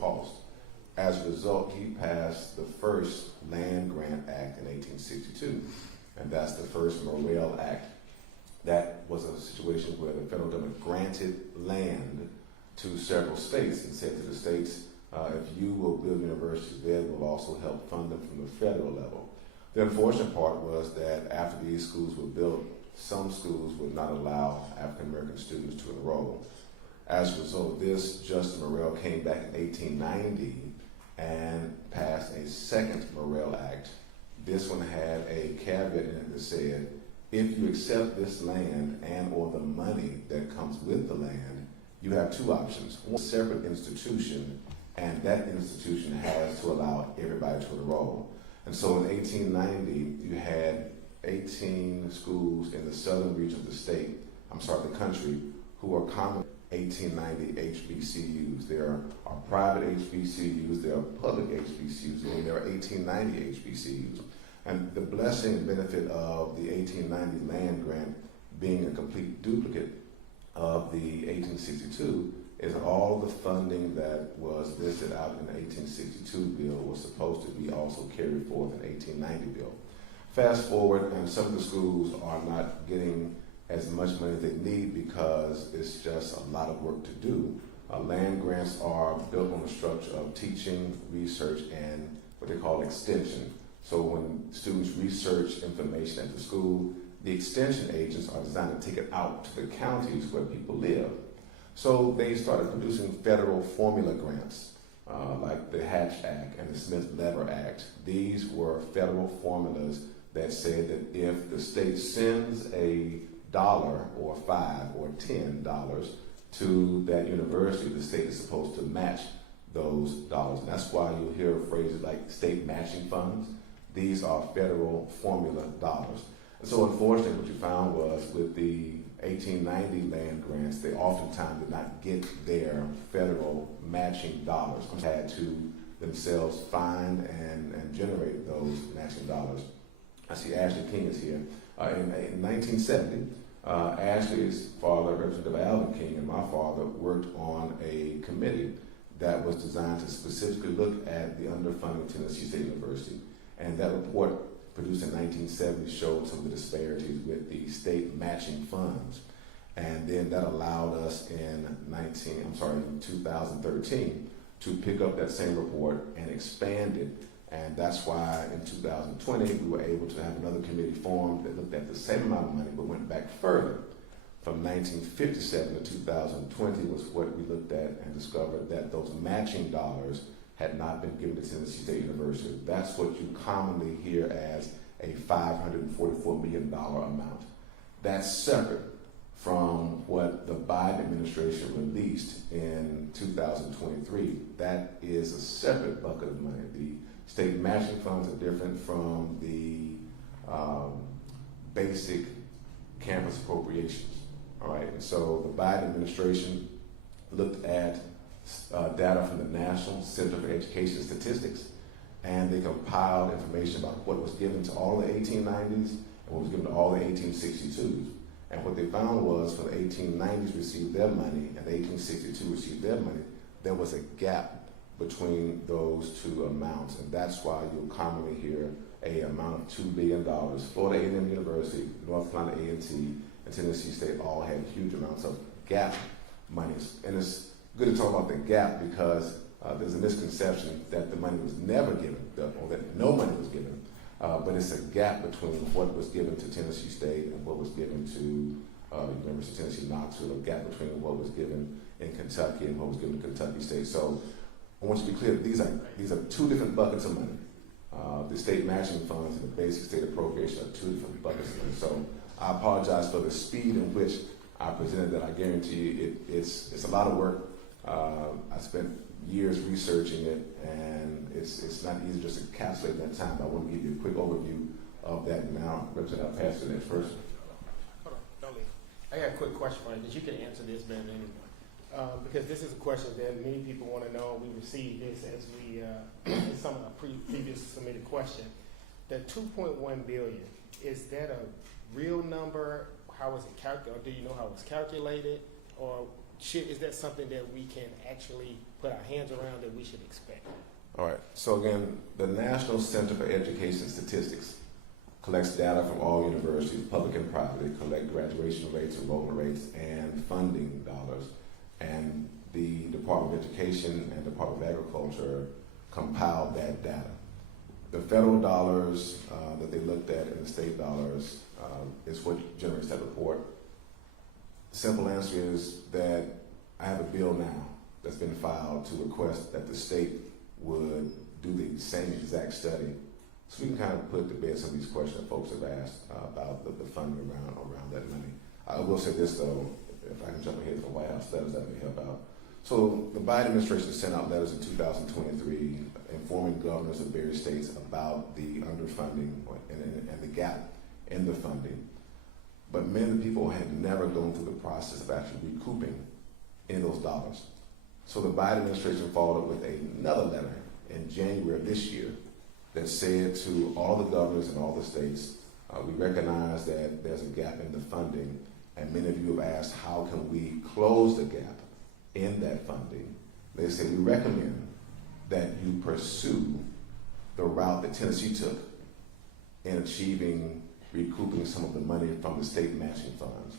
cost. As a result, he passed the first Land Grant Act in 1862, and that's the first Morrell Act. That was a situation where the federal government granted land to several states and said to the states, if you will build universities there, we'll also help fund them from the federal level. The unfortunate part was that after these schools were built, some schools would not allow African American students to enroll. As a result of this, Justice Morrell came back in 1890 and passed a second Morrell Act. This one had a caveat in it that said, if you accept this land and or the money that comes with the land, you have two options. One separate institution, and that institution has to allow everybody to enroll. And so in 1890, you had 18 schools in the southern region of the country, who are common 1890 HBCUs. There are private HBCUs, there are public HBCUs, and there are 1890 HBCUs. And the blessing and benefit of the 1890 land grant being a complete duplicate of the 1862 is all the funding that was listed out in the 1862 bill was supposed to be also carried forth in the 1890 bill. Fast forward, and some of the schools are not getting as much money as they need because it's just a lot of work to do. Land grants are built on the structure of teaching, research, and what they call extension. So when students research information at the school, the extension agents are designed to take it out to the counties where people live. So they started producing federal formula grants, like the Hatch Act and the Smith-Lever Act. These were federal formulas that said that if the state sends $1 or $5 or $10 to that university, the state is supposed to match those dollars. And that's why you'll hear phrases like state matching funds. These are federal formula dollars. And so unfortunately, what you found was with the 1890 land grants, they oftentimes did not get their federal matching dollars. They had to themselves find and generate those matching dollars. I see Ashley King is here. In 1970, Ashley's father, Representative Alvin King, and my father worked on a committee that was designed to specifically look at the underfunding of Tennessee State University. And that report, produced in 1970, showed some of the disparities with the state matching funds. And then that allowed us in 2013 to pick up that same report and expand it. And that's why in 2020, we were able to have another committee formed that looked at the same amount of money, but went back further. From 1957 to 2020 was what we looked at and discovered that those matching dollars had not been given to Tennessee State University. That's what you commonly hear as a $544 million amount. That's separate from what the Biden administration released in 2023. That is a separate bucket of money. The state matching funds are different from the basic campus appropriations. All right, and so the Biden administration looked at data from the National Center for Education Statistics, and they compiled information about what was given to all the 1890s and what was given to all the 1862s. And what they found was when the 1890s received their money and the 1862 received their money, there was a gap between those two amounts. And that's why you'll commonly hear a amount of $2 billion. Florida A&M University, North Carolina A&T, and Tennessee State all had huge amounts of gap monies. And it's good to talk about the gap because there's a misconception that the money was never given, or that no money was given, but it's a gap between what was given to Tennessee State and what was given to University of Tennessee Knoxville, a gap between what was given in Kentucky and what was given to Kentucky State. So I want you to be clear, these are two different buckets of money. The state matching funds and the basic state appropriation are two different buckets of money. So I apologize for the speed in which I presented that. I guarantee you it's a lot of work. I spent years researching it, and it's not easy just to encapsulate that time. I want to give you a quick overview of that now. Representative, I'll pass to the next person. Hold on, don't leave. I got a quick question for you, because you can answer this better than anyone. Because this is a question that many people want to know. We received this as we, in some of the previous submitted question. The $2.1 billion, is that a real number? How was it calculated? Do you know how it was calculated? Or is that something that we can actually put our hands around that we should expect? All right. So again, the National Center for Education Statistics collects data from all universities, public and private. They collect graduation rates, enrollment rates, and funding dollars. And the Department of Education and Department of Agriculture compiled that data. The federal dollars that they looked at and the state dollars is what generates that report. The simple answer is that I have a bill now that's been filed to request that the state would do the same exact study, so we can kind of put to bed some of these questions that folks have asked about the funding around that money. I will say this though, if I can jump ahead to the White House letters, that may help out. So the Biden administration sent out letters in 2023 informing governors of various states about the underfunding and the gap in the funding. But many of the people had never gone through the process of actually recouping any of those dollars. So the Biden administration followed up with another letter in January of this year that said to all the governors in all the states, we recognize that there's a gap in the funding, and many of you have asked, how can we close the gap in that funding? They say, we recommend that you pursue the route that Tennessee took in achieving recouping some of the money from the state matching funds.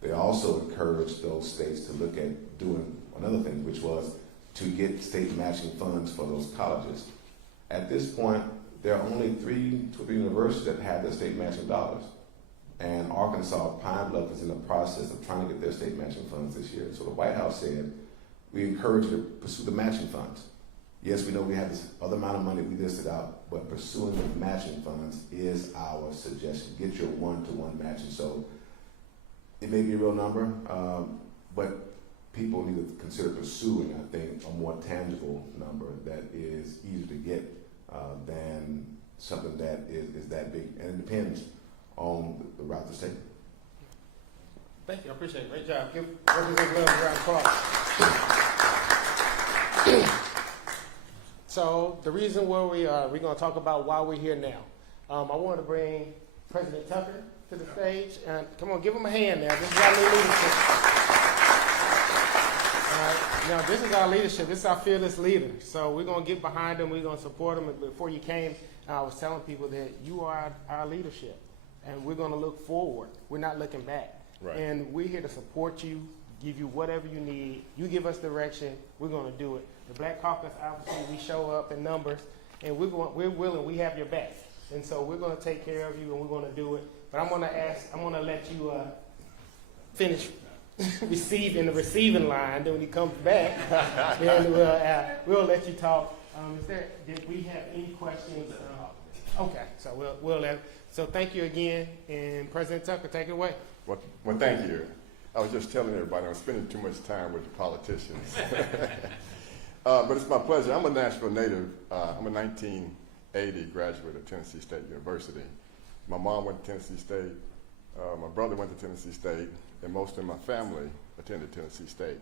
They also encouraged those states to look at doing another thing, which was to get state matching funds for those colleges. At this point, there are only two or three universities that have their state matching dollars. And Arkansas, Pine Bluff is in the process of trying to get their state matching funds this year. So the White House said, we encourage you to pursue the matching funds. Yes, we know we have this other amount of money we listed out, but pursuing the matching funds is our suggestion. Get your one-to-one matching. So it may be a real number, but people need to consider pursuing, I think, a more tangible number that is easier to get than something that is that big. And it depends on the route to take. Thank you. I appreciate it. Great job. Give Representative Love a round of applause. So the reason why we're going to talk about why we're here now. I want to bring President Tucker to the stage. And come on, give him a hand now. This is our new leadership. Now, this is our leadership. This is our fearless leader. So we're going to get behind him. We're going to support him. And before you came, I was telling people that you are our leadership. And we're going to look forward. We're not looking back. Right. And we're here to support you, give you whatever you need. You give us direction, we're going to do it. The Black Caucus, obviously, we show up in numbers, and we're willing, we have your back. And so we're going to take care of you, and we're going to do it. But I'm going to let you finish receiving the receiving line. Then when he comes back, then we'll let you talk. Did we have any questions? Okay, so we'll let. So thank you again, and President Tucker, take it away. Well, thank you. I was just telling everybody I'm spending too much time with the politicians. But it's my pleasure. I'm a Nashville native. I'm a 1980 graduate of Tennessee State University. My mom went to Tennessee State. My brother went to Tennessee State, and most of my family attended Tennessee State.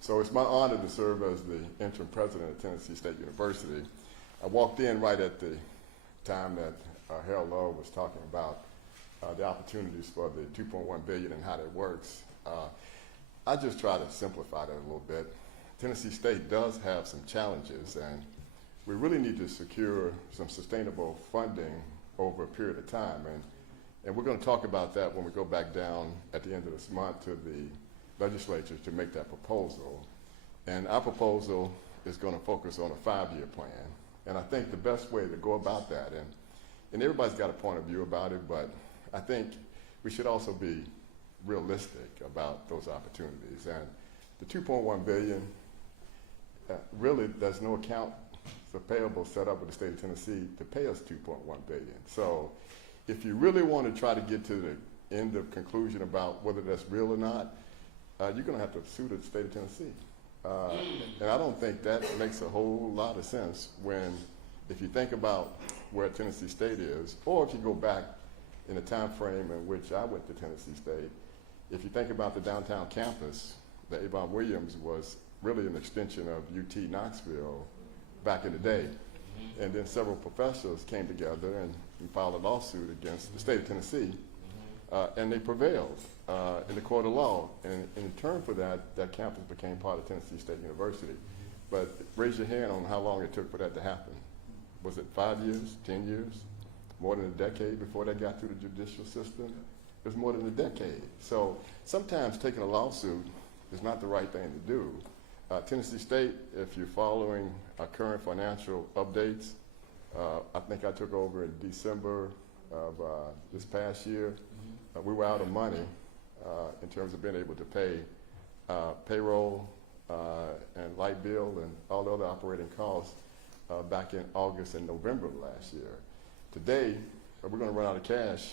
So it's my honor to serve as the interim president of Tennessee State University. I walked in right at the time that Harold Lowe was talking about the opportunities for the $2.1 billion and how that works. I just try to simplify that a little bit. Tennessee State does have some challenges, and we really need to secure some sustainable funding over a period of time. And we're going to talk about that when we go back down at the end of this month to the legislatures to make that proposal. And our proposal is going to focus on a 5-year plan. And I think the best way to go about that, and everybody's got a point of view about it, but I think we should also be realistic about those opportunities. And the $2.1 billion really there's no account for payable set up with the state of Tennessee to pay us $2.1 billion. So if you really want to try to get to the end of conclusion about whether that's real or not, you're going to have to sue the state of Tennessee. And I don't think that makes a whole lot of sense when, if you think about where Tennessee State is, or if you go back in the time frame in which I went to Tennessee State, if you think about the downtown campus, the Avon Williams was really an extension of UT Knoxville back in the day. And then several professors came together and filed a lawsuit against the state of Tennessee and they prevailed in the court of law. And in return for that, that campus became part of Tennessee State University. But raise your hand on how long it took for that to happen. Was it 5 years, 10 years, more than a decade before that got through the judicial system? It was more than a decade. So sometimes taking a lawsuit is not the right thing to do. Tennessee State, if you're following our current financial updates, I think I took over in December of this past year. We were out of money in terms of being able to pay payroll and light bill and all the other operating costs back in August and November of last year. Today, we're going to run out of cash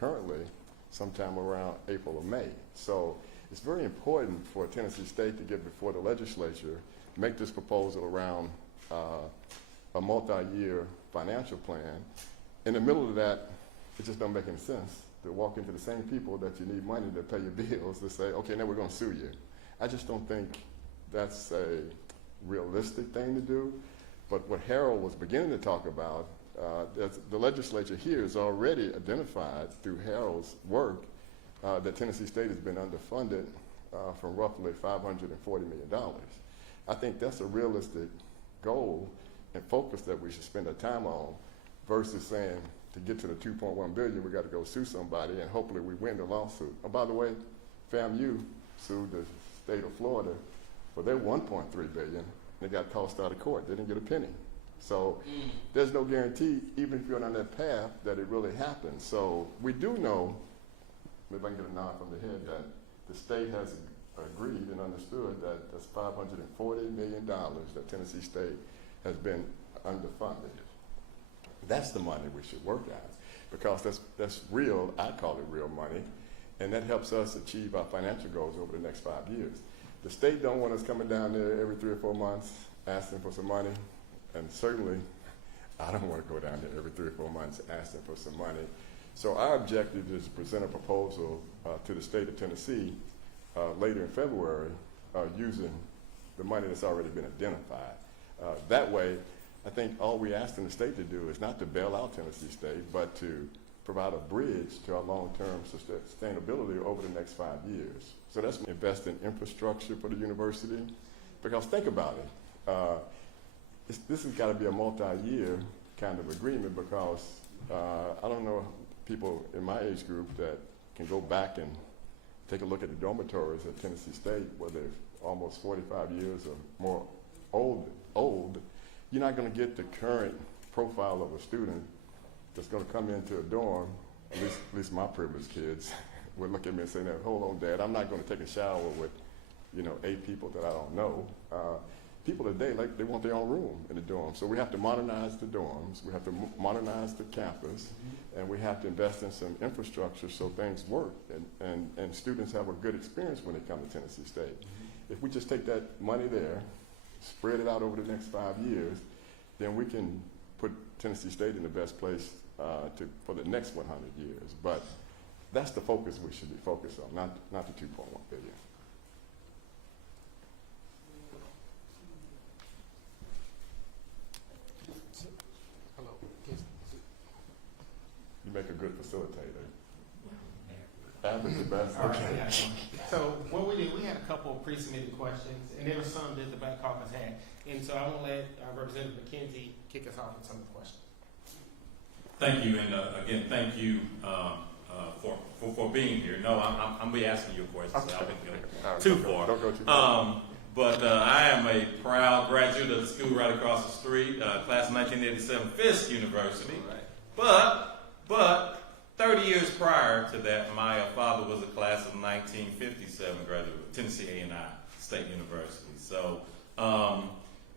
currently sometime around April or May. So it's very important for Tennessee State to get before the legislature, make this proposal around a multi-year financial plan. In the middle of that, it just don't make any sense to walk into the same people that you need money to pay your bills to say, okay, now we're going to sue you. I just don't think that's a realistic thing to do. But what Harold was beginning to talk about, the legislature here has already identified through Harold's work that Tennessee State has been underfunded from roughly $540 million. I think that's a realistic goal and focus that we should spend our time on versus saying to get to the $2.1 billion, we got to go sue somebody and hopefully we win the lawsuit. Oh, by the way, FAMU sued the state of Florida for their $1.3 billion. They got tossed out of court. They didn't get a penny. So there's no guarantee, even if you're on that path, that it really happens. So we do know, maybe I can get a nod from the head, that the state has agreed and understood that that's $540 million that Tennessee State has been underfunded. That's the money we should work on because that's real, I call it real money, and that helps us achieve our financial goals over the next 5 years. The state don't want us coming down there every 3 or 4 months asking for some money, and certainly I don't want to go down there every 3 or 4 months asking for some money. So our objective is to present a proposal to the state of Tennessee later in February using the money that's already been identified. That way, I think all we ask in the state to do is not to bail out Tennessee State, but to provide a bridge to our long-term sustainability over the next 5 years. So that's invest in infrastructure for the university. Because think about it, this has got to be a multi-year kind of agreement because I don't know people in my age group that can go back and take a look at the dormitories at Tennessee State where they're almost 45 years or more old. You're not going to get the current profile of a student that's going to come into a dorm, at least my privileged kids would look at me and say, hold on, Dad, I'm not going to take a shower with 8 people that I don't know. People today, they want their own room in the dorm. So we have to modernize the dorms, we have to modernize the campus, and we have to invest in some infrastructure so things work and students have a good experience when they come to Tennessee State. If we just take that money there, spread it out over the next 5 years, then we can put Tennessee State in the best place for the next 100 years. But that's the focus we should be focused on, not the $2.1 billion. Hello. You make a good facilitator. Average the best. All right, yeah. So what we did, we had a couple of pre-submitted questions, and there were some that the Black Caucus had. And so I'm going to let Representative McKenzie kick us off with some of the questions. Thank you, and again, thank you for being here. No, I'm be asking you a question, so I won't go too far. Don't go too far. But I am a proud graduate of the school right across the street, class of 1987, Fisk University. But 30 years prior to that, my father was a class of 1957 graduate of Tennessee A&I State University. So,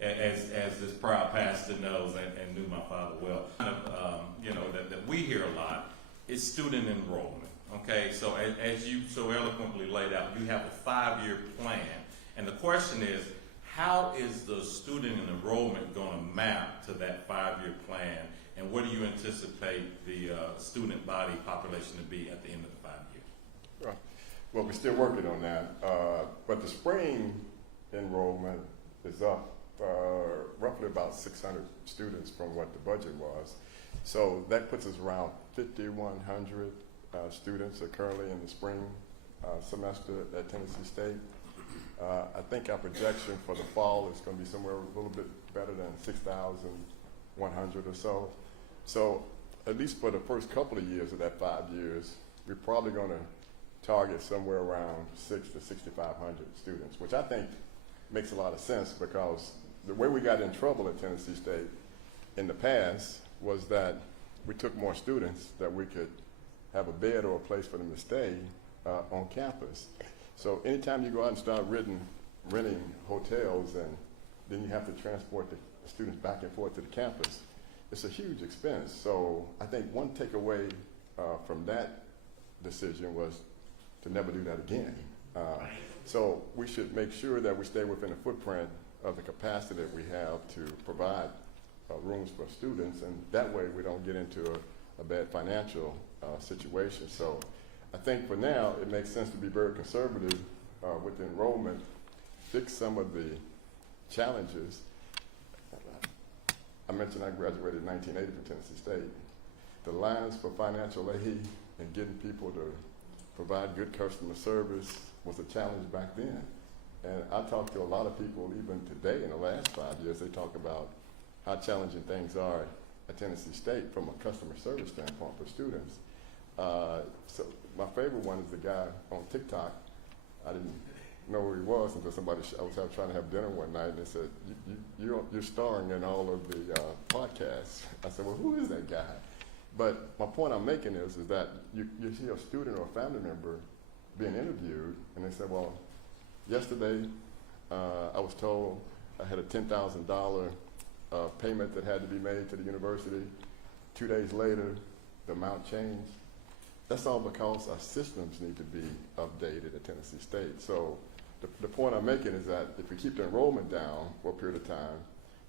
as this proud pastor knows and knew my father well, that we hear a lot is student enrollment. Okay, so as you so eloquently laid out, you have a 5-year plan, and the question is, how is the student enrollment going to map to that 5-year plan? And what do you anticipate the student body population to be at the end of the 5 years? Right. Well, we're still working on that. But the spring enrollment is up roughly about 600 students from what the budget was. So that puts us around 5,100 students are currently in the spring semester at Tennessee State. I think our projection for the fall is going to be somewhere a little bit better than 6,100 or so. So at least for the first couple of years of that 5 years, we're probably going to target somewhere around 6,000 to 6,500 students, which I think makes a lot of sense, because the way we got in trouble at Tennessee State in the past was that we took more students that we could have a bed or a place for them to stay on campus. So anytime you go out and start renting hotels, and then you have to transport the students back and forth to the campus, it's a huge expense. So I think one takeaway from that decision was to never do that again. So we should make sure that we stay within the footprint of the capacity that we have to provide rooms for students, and that way we don't get into a bad financial situation. So I think for now it makes sense to be very conservative with enrollment, fix some of the challenges. I mentioned I graduated in 1980 from Tennessee State. The lines for financial aid and getting people to provide good customer service was a challenge back then. And I talk to a lot of people even today in the last 5 years, they talk about how challenging things are at Tennessee State from a customer service standpoint for students. So my favorite one is the guy on TikTok. I didn't know who he was until I was trying to have dinner one night, and they said, you're starring in all of the podcasts. I said, well, who is that guy? But my point I'm making is that you see a student or a family member being interviewed, and they said, well, yesterday I was told I had a $10,000 payment that had to be made to the university. 2 days later, the amount changed. That's all because our systems need to be updated at Tennessee State. So the point I'm making is that if we keep the enrollment down for a period of time,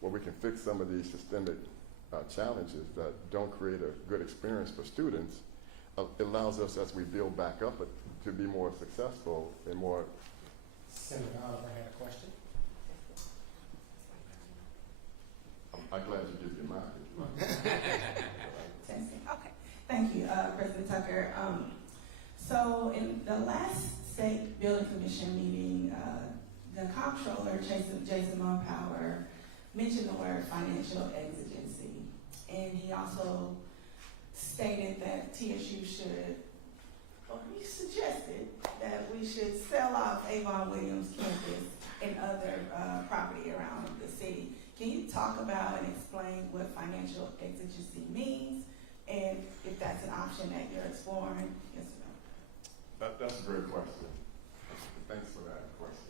where we can fix some of these systemic challenges that don't create a good experience for students, it allows us, as we build back up, to be more successful and more. Senator Oliver had a question. I'm glad you give your mind. Testing. Okay. Thank you, President Tucker. So in the last State Building Commission meeting, the comptroller, Jason Monpower, mentioned the word financial exigency. And he also stated that TSU should, or he suggested that we should sell off Avon Williams campus and other property around the city. Can you talk about and explain what financial exigency means, and if that's an option that you're exploring? Yes or no? That's a great question. Thanks for that question.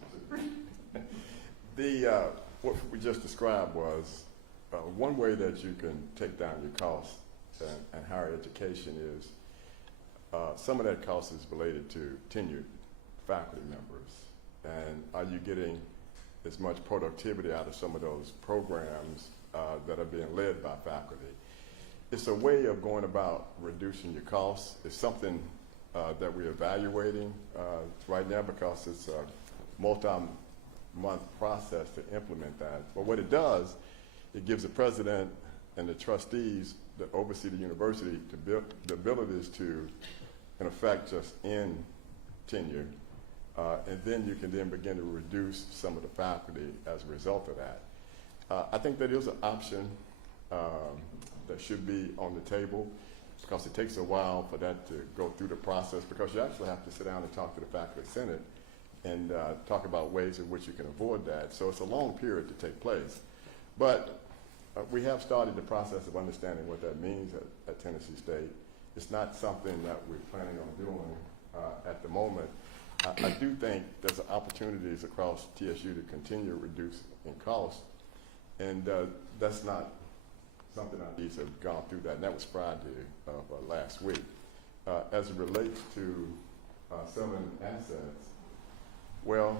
What we just described was one way that you can take down your costs and higher education is some of that cost is related to tenured faculty members. And are you getting as much productivity out of some of those programs that are being led by faculty? It's a way of going about reducing your costs. It's something that we're evaluating right now because it's a multi-month process to implement that. But what it does, it gives the president and the trustees that oversee the university the abilities to, in effect, just end tenure. And then you can then begin to reduce some of the faculty as a result of that. I think that is an option that should be on the table, because it takes a while for that to go through the process, because you actually have to sit down and talk to the faculty senate and talk about ways in which you can avoid that. So it's a long period to take place. But we have started the process of understanding what that means at Tennessee State. It's not something that we're planning on doing at the moment. I do think there's opportunities across TSU to continue to reduce in cost, and that's not something I need to have gone through that, and that was Friday of last week. As it relates to selling assets, well,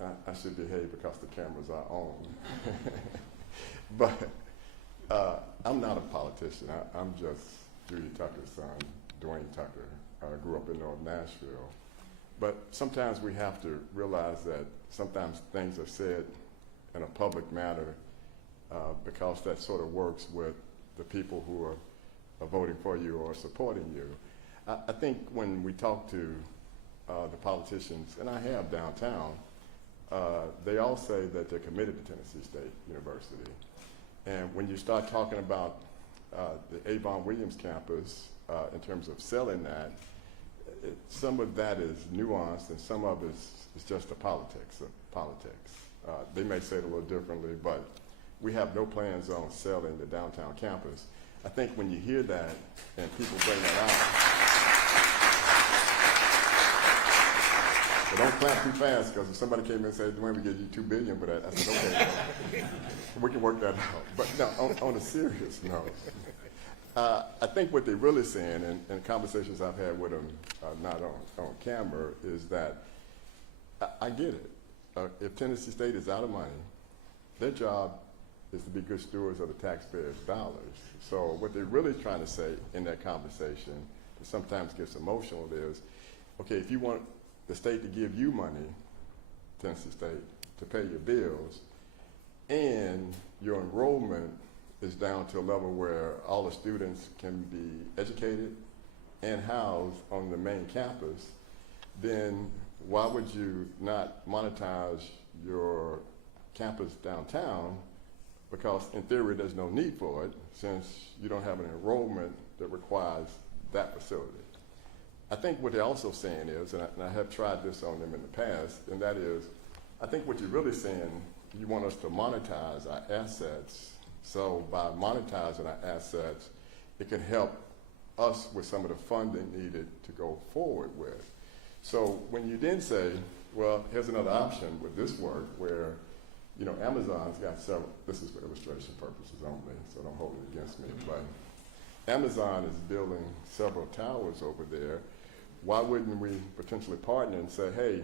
I should behave because the cameras are on. But I'm not a politician. I'm just Judy Tucker's son, Dwayne Tucker. I grew up in North Nashville. But sometimes we have to realize that sometimes things are said in a public manner because that sort of works with the people who are voting for you or supporting you. I think when we talk to the politicians, and I have downtown, they all say that they're committed to Tennessee State University. And when you start talking about the Avon Williams campus in terms of selling that, some of that is nuanced and some of it is just the politics of politics. They may say it a little differently, but we have no plans on selling the downtown campus. I think when you hear that and people bring that out, but don't clap too fast, because if somebody came in and said, "Dwayne, we give you $2 billion for that," I said, "Okay, we can work that out." But no, on a serious note, I think what they're really saying, and conversations I've had with them, not on camera, is that I get it. If Tennessee State is out of money, their job is to be good stewards of the taxpayers' dollars. So what they're really trying to say in that conversation, that sometimes gets emotional, is, okay, if you want the state to give you money, Tennessee State, to pay your bills, and your enrollment is down to a level where all the students can be educated and housed on the main campus, then why would you not monetize your campus downtown? Because in theory, there's no need for it, since you don't have an enrollment that requires that facility. I think what they're also saying is, and I have tried this on them in the past, and that is, I think what you're really saying, you want us to monetize our assets. So by monetizing our assets, it can help us with some of the funding needed to go forward with. So when you then say, well, here's another option with this work where, you know, Amazon's got several, this is for illustration purposes only, so don't hold it against me, but Amazon is building several towers over there. Why wouldn't we potentially partner and say, hey,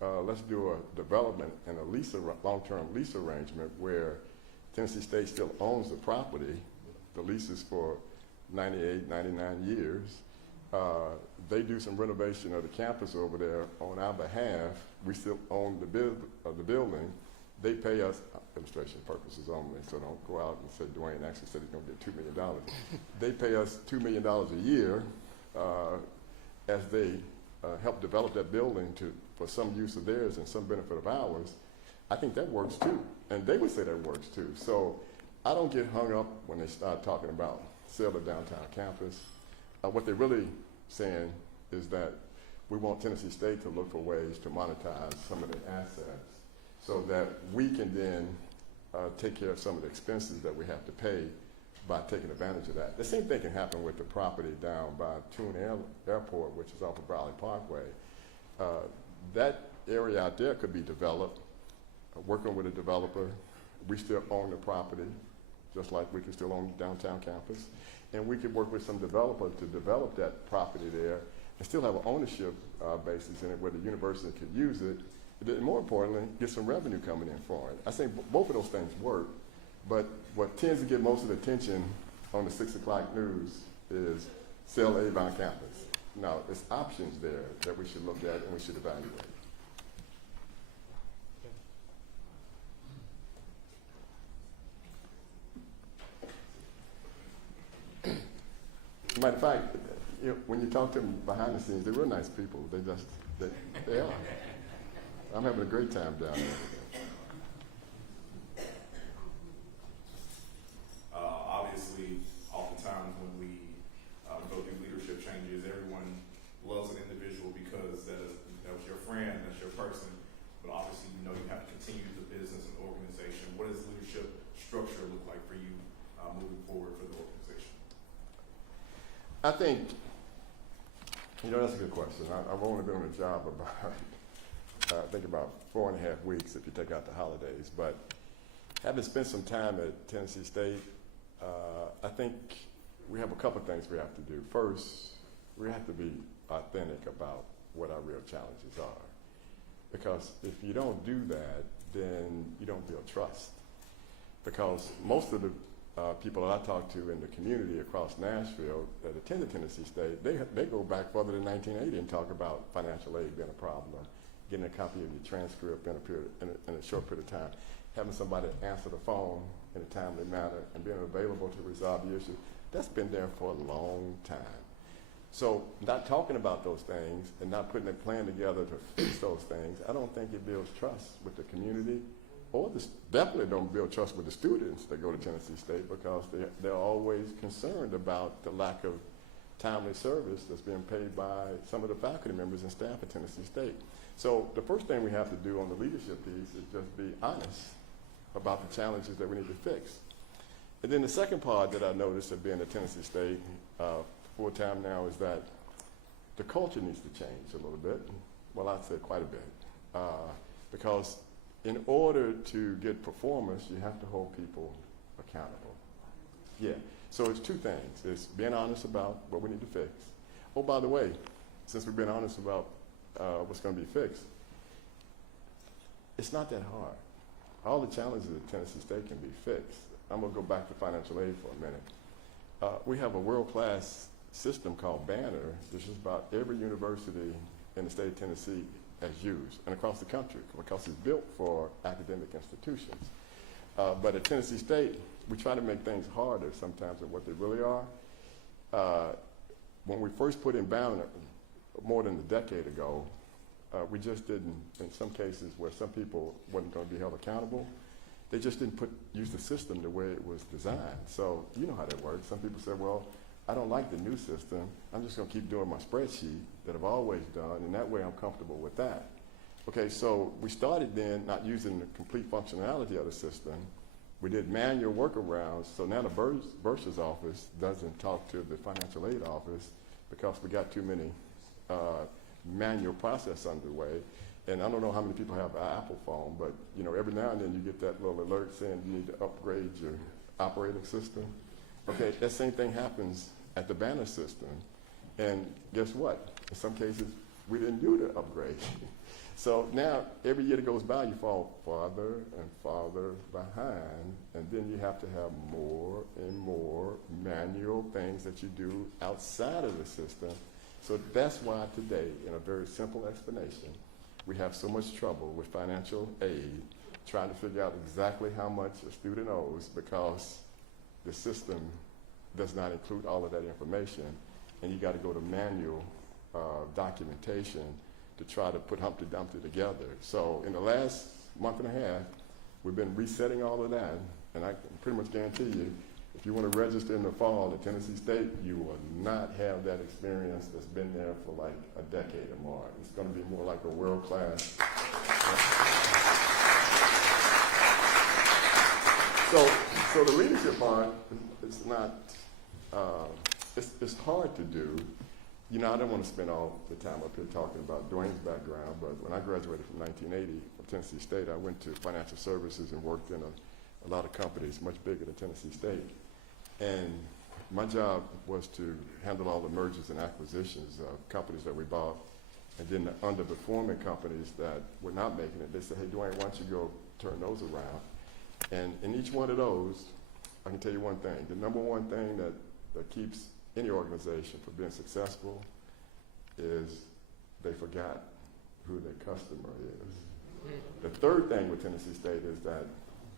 let's do a development and a lease, long-term lease arrangement where Tennessee State still owns the property. The lease is for 98, 99 years. They do some renovation of the campus over there on our behalf. We still own the building. They pay us, illustration purposes only, so don't go out and say Dwayne actually said he's going to get $2 million. They pay us $2 million a year as they help develop that building for some use of theirs and some benefit of ours. I think that works too, and they would say that works too. So I don't get hung up when they start talking about sell the downtown campus. What they're really saying is that we want Tennessee State to look for ways to monetize some of the assets so that we can then take care of some of the expenses that we have to pay by taking advantage of that. The same thing can happen with the property down by Tune Airport, which is off of Bradley Parkway. That area out there could be developed, working with a developer. We still own the property, just like we can still own the downtown campus. And we could work with some developer to develop that property there and still have an ownership basis in it where the university could use it. And more importantly, get some revenue coming in for it. I think both of those things work, but what tends to get most of the attention on the 6 o'clock news is sell Avon campus. Now, there's options there that we should look at and we should evaluate. Matter of fact, you know, when you talk to them behind the scenes, they're real nice people. They are. I'm having a great time down there. Obviously, oftentimes when we go through leadership changes, everyone loves an individual because that was your friend, that's your person. But obviously, you know, you have to continue the business and organization. What does leadership structure look like for you moving forward for the organization? I think, you know, that's a good question. I've only been on the job about, I think about 4.5 weeks if you take out the holidays. But having spent some time at Tennessee State, I think we have a couple things we have to do. First, we have to be authentic about what our real challenges are. Because if you don't do that, then you don't build trust. Because most of the people that I talk to in the community across Nashville that attended Tennessee State, they go back further than 1980 and talk about financial aid being a problem, or getting a copy of your transcript in a short period of time, having somebody answer the phone in a timely manner, and being available to resolve the issue. That's been there for a long time. So not talking about those things and not putting a plan together to fix those things, I don't think it builds trust with the community, or definitely don't build trust with the students that go to Tennessee State, because they're always concerned about the lack of timely service that's being paid by some of the faculty members and staff at Tennessee State. So the first thing we have to do on the leadership piece is just be honest about the challenges that we need to fix. And then the second part that I noticed of being at Tennessee State full-time now is that the culture needs to change a little bit. Well, I'd say quite a bit. Because in order to get performance, you have to hold people accountable. Yeah, so it's two things. It's being honest about what we need to fix. Oh, by the way, since we've been honest about what's going to be fixed, it's not that hard. All the challenges at Tennessee State can be fixed. I'm going to go back to financial aid for a minute. We have a world-class system called Banner, which is about every university in the state of Tennessee has used, and across the country, because it's built for academic institutions. But at Tennessee State, we try to make things harder sometimes than what they really are. When we first put in Banner, more than a decade ago, we just didn't, in some cases where some people weren't going to be held accountable, they just didn't use the system the way it was designed. So you know how that works. Some people say, well, I don't like the new system. I'm just going to keep doing my spreadsheet that I've always done, and that way I'm comfortable with that. Okay, so we started then not using the complete functionality of the system. We did manual workarounds, so now the bursar's office doesn't talk to the financial aid office because we got too many manual process underway. And I don't know how many people have an Apple phone, but you know, every now and then you get that little alert saying you need to upgrade your operating system. Okay, that same thing happens at the Banner system. And guess what? In some cases, we didn't do the upgrade. So now, every year that goes by, you fall farther and farther behind, and then you have to have more and more manual things that you do outside of the system. So that's why today, in a very simple explanation, we have so much trouble with financial aid, trying to figure out exactly how much a student owes, because the system does not include all of that information, and you got to go to manual documentation to try to put Humpty Dumpty together. So in the last month and a half, we've been resetting all of that, and I can pretty much guarantee you, if you want to register in the fall at Tennessee State, you will not have that experience that's been there for like a decade or more. It's going to be more like a world-class. So the leadership part is not, it's hard to do. You know, I don't want to spend all the time up here talking about Dwayne's background, but when I graduated from 1980 from Tennessee State, I went to financial services and worked in a lot of companies much bigger than Tennessee State. And my job was to handle all the mergers and acquisitions of companies that we bought, and then the underperforming companies that were not making it. They said, hey, Dwayne, why don't you go turn those around? And in each one of those, I can tell you one thing. The number one thing that keeps any organization from being successful is they forgot who their customer is. The third thing with Tennessee State is that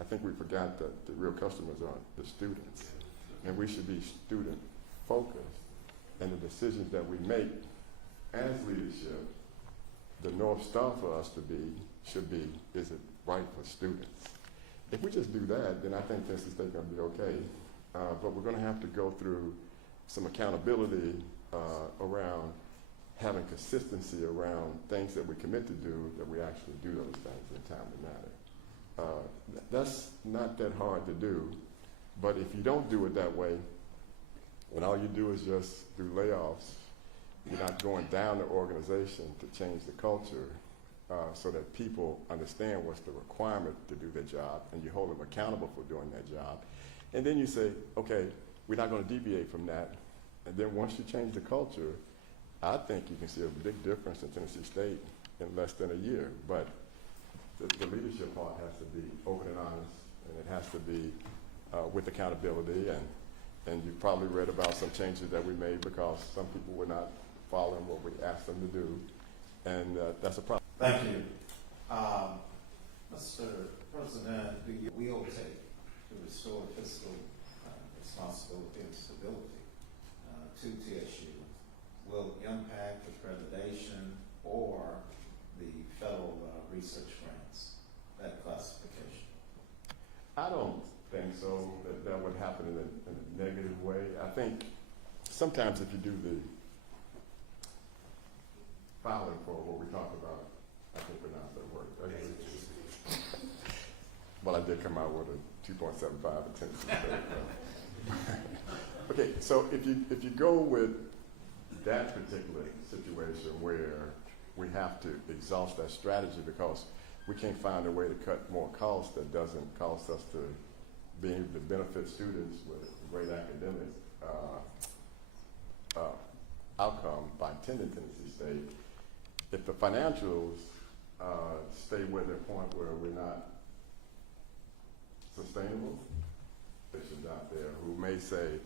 I think we forgot that the real customers are the students. And we should be student focused. And the decisions that we make as leadership, the North Star for us should be, is it right for students? If we just do that, then I think Tennessee State's going to be okay. But we're going to have to go through some accountability around having consistency around things that we commit to do, that we actually do those things in a timely manner. That's not that hard to do, but if you don't do it that way, when all you do is just do layoffs, you're not going down the organization to change the culture so that people understand what's the requirement to do their job, and you hold them accountable for doing their job. And then you say, okay, we're not going to deviate from that. And then once you change the culture, I think you can see a big difference in Tennessee State in less than a year. But the leadership part has to be open and honest, and it has to be with accountability. And you probably read about some changes that we made because some people were not following what we asked them to do. And that's a problem. Thank you. Mr. President, do you will take to restore fiscal responsibility and stability to TSU will impact accreditation or the federal research grants, that classification? I don't think so, that would happen in a negative way. I think sometimes if you do the filing for what we talked about, I can't pronounce that word. Well, I did come out with a 2.75 in Tennessee State. Okay, so if you go with that particular situation where we have to exhaust that strategy because we can't find a way to cut more costs that doesn't cost us to be able to benefit students with great academic outcome by attending Tennessee State, if the financials stay with a point where we're not sustainable, patients out there who may say,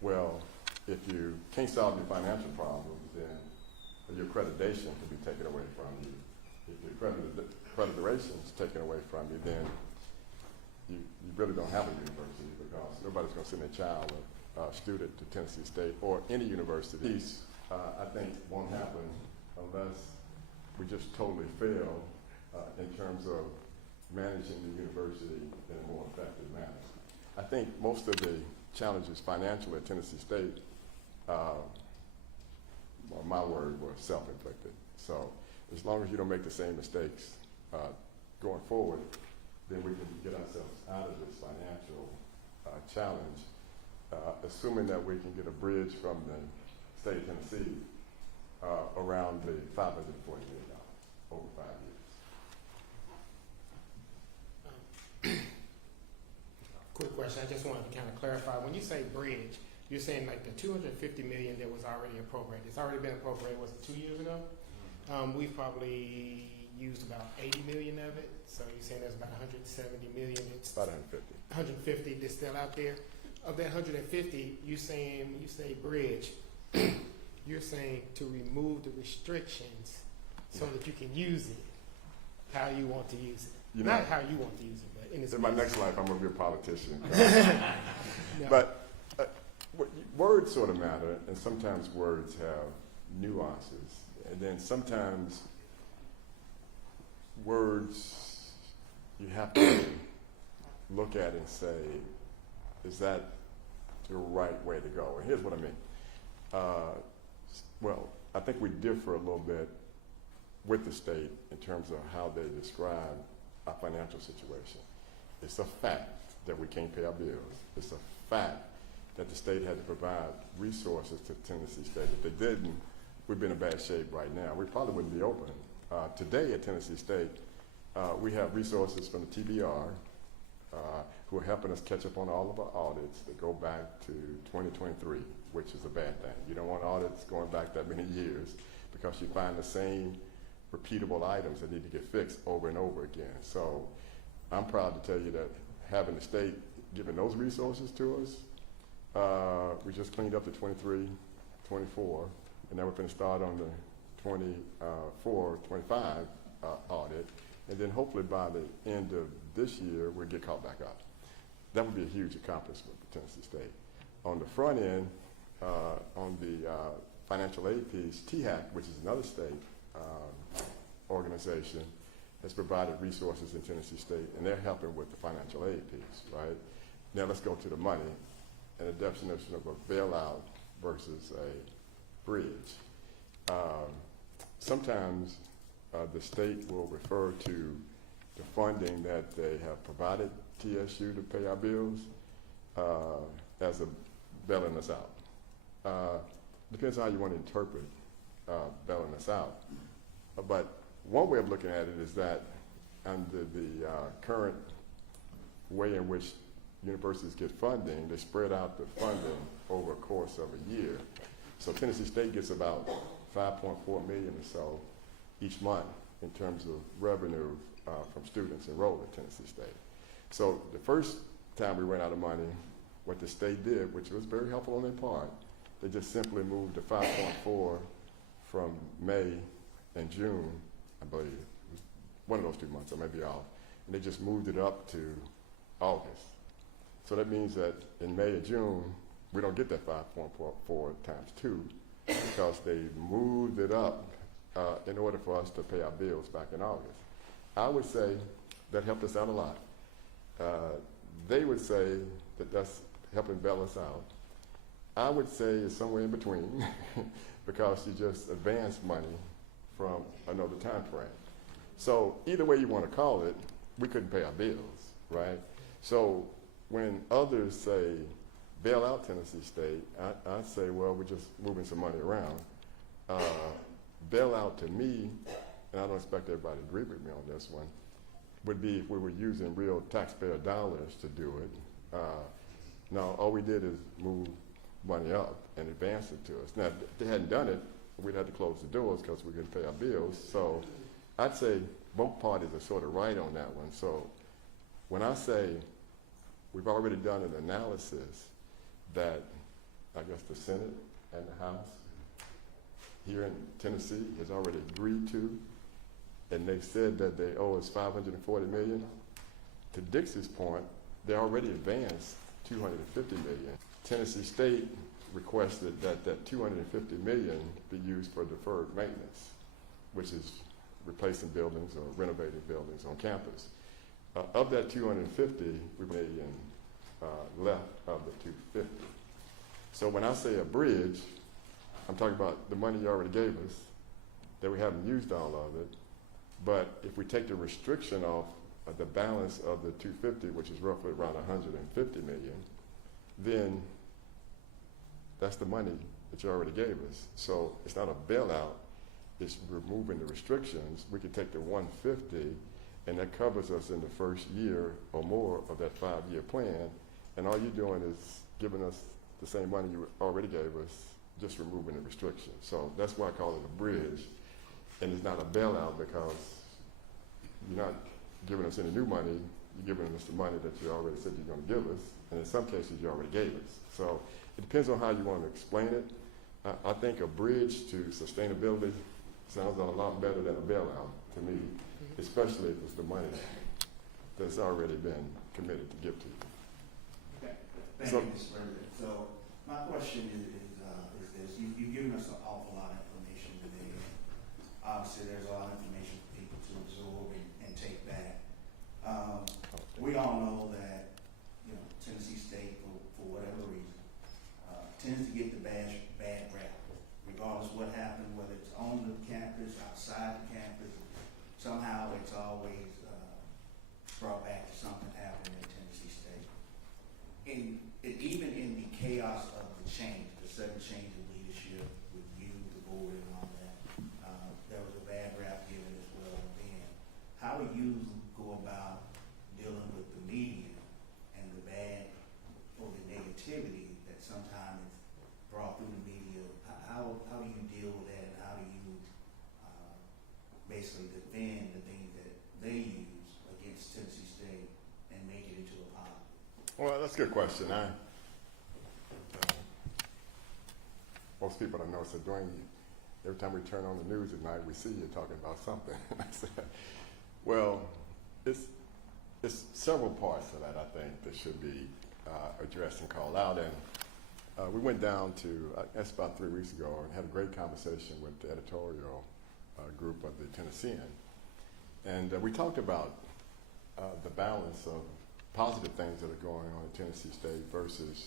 well, if you can't solve your financial problems, then your accreditation can be taken away from you. If your accreditation is taken away from you, then you really don't have a university because nobody's going to send a child or student to Tennessee State or any university. I think won't happen unless we just totally fail in terms of managing the university in a more effective manner. I think most of the challenges financially at Tennessee State, well, my word, were self-inflicted. So as long as you don't make the same mistakes going forward, then we can get ourselves out of this financial challenge, assuming that we can get a bridge from the state of Tennessee around the $540 million over 5 years. Quick question, I just wanted to kind of clarify. When you say bridge, you're saying like the $250 million that was already appropriated. It's already been appropriated, was it 2 years ago? We've probably used about 80 million of it. So you're saying there's about 170 million. It's About 150. 150 that's still out there. Of that 150, you saying, when you say bridge, you're saying to remove the restrictions so that you can use it how you want to use it. You know, Not how you want to use it, but in its in my next life, I'm going to be a politician. No. But words sort of matter, and sometimes words have nuances. And then sometimes words you have to look at and say, is that the right way to go? And here's what I mean. Well, I think we differ a little bit with the state in terms of how they describe our financial situation. It's a fact that we can't pay our bills. It's a fact that the state had to provide resources to Tennessee State. If they didn't, we'd be in a bad shape right now. We probably wouldn't be open. Today at Tennessee State, we have resources from the TBR who are helping us catch up on all of our audits that go back to 2023, which is a bad thing. You don't want audits going back that many years because you find the same repeatable items that need to get fixed over and over again. So I'm proud to tell you that having the state giving those resources to us, we just cleaned up the 23, 24, and now we're going to start on the 24, 25 audit, and then hopefully by the end of this year, we'll get caught back up. That would be a huge accomplishment for Tennessee State. On the front end, on the financial aid piece, THAC, which is another state organization, has provided resources in Tennessee State, and they're helping with the financial aid piece, right? Now let's go to the money and the definition of a bailout versus a bridge. Sometimes the state will refer to the funding that they have provided TSU to pay our bills as a bailing us out. Depends on how you want to interpret bailing us out. But one way of looking at it is that under the current way in which universities get funding, they spread out the funding over a course of a year. So Tennessee State gets about $5.4 million or so each month in terms of revenue from students enrolled at Tennessee State. So the first time we ran out of money, what the state did, which was very helpful on their part, they just simply moved the 5.4 from May and June, I believe, one of those 2 months, I may be off, and they just moved it up to August. So that means that in May or June, we don't get that 5.4 times 2 because they moved it up in order for us to pay our bills back in August. I would say that helped us out a lot. They would say that that's helping bail us out. I would say it's somewhere in between because you just advance money from another time frame. So either way you want to call it, we couldn't pay our bills, right? So when others say bail out Tennessee State, I say, well, we're just moving some money around. Bailout to me, and I don't expect everybody to agree with me on this one, would be if we were using real taxpayer dollars to do it. No, all we did is move money up and advance it to us. Now, if they hadn't done it, we'd have to close the doors because we couldn't pay our bills. So I'd say both parties are sort of right on that one. So when I say we've already done an analysis that I guess the Senate and the House here in Tennessee has already agreed to, and they've said that they owe us $540 million. To Dixie's point, they already advanced $250 million. Tennessee State requested that that $250 million be used for deferred maintenance, which is replacing buildings or renovating buildings on campus. Of that 250, we million left of the 250. So when I say a bridge, I'm talking about the money you already gave us, that we haven't used all of it. But if we take the restriction off of the balance of the 250, which is roughly around 150 million, then that's the money that you already gave us. So it's not a bailout, it's removing the restrictions. We could take the 150 and that covers us in the first year or more of that 5-year plan. And all you're doing is giving us the same money you already gave us, just removing the restrictions. So that's why I call it a bridge. And it's not a bailout because you're not giving us any new money, you're giving us the money that you already said you're going to give us. And in some cases, you already gave us. So it depends on how you want to explain it. I think a bridge to sustainability sounds a lot better than a bailout to me, especially if it's the money that's already been committed to give to you. Okay. Thank you, Mr. President. So my question is this. You've given us an awful lot of information today. Obviously, there's a lot of information for people to absorb and take back. We all know that, Tennessee State, for whatever reason, tends to get the bad rap, regardless of what happened, whether it's on the campus, outside the campus. Somehow it's always brought back to something happening in Tennessee State. And even in the chaos of the change, the sudden change of leadership with you, the board, and all that, there was a bad rap given as well then. How do you go about dealing with the media and the bad or the negativity that sometimes is brought through the media? How do you deal with that, and how do you basically defend the things that they use against Tennessee State and make it into a positive? Well, that's a good question. Most people don't know, so every time we turn on the news at night, we see you talking about something. Well, it's several parts of that, I think, that should be addressed and called out. And we went down to, that's about 3 weeks ago, and had a great conversation with the editorial group of the Tennessean. And we talked about the balance of positive things that are going on in Tennessee State versus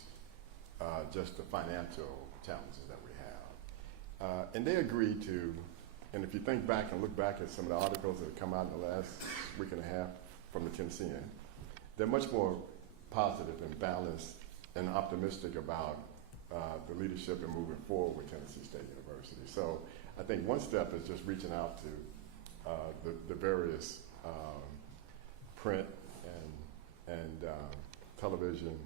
just the financial challenges that we have. And they agreed to, and if you think back and look back at some of the articles that have come out in the last week and a half from the Tennessean, they're much more positive and balanced and optimistic about the leadership and moving forward with Tennessee State University. So I think one step is just reaching out to the various print and television.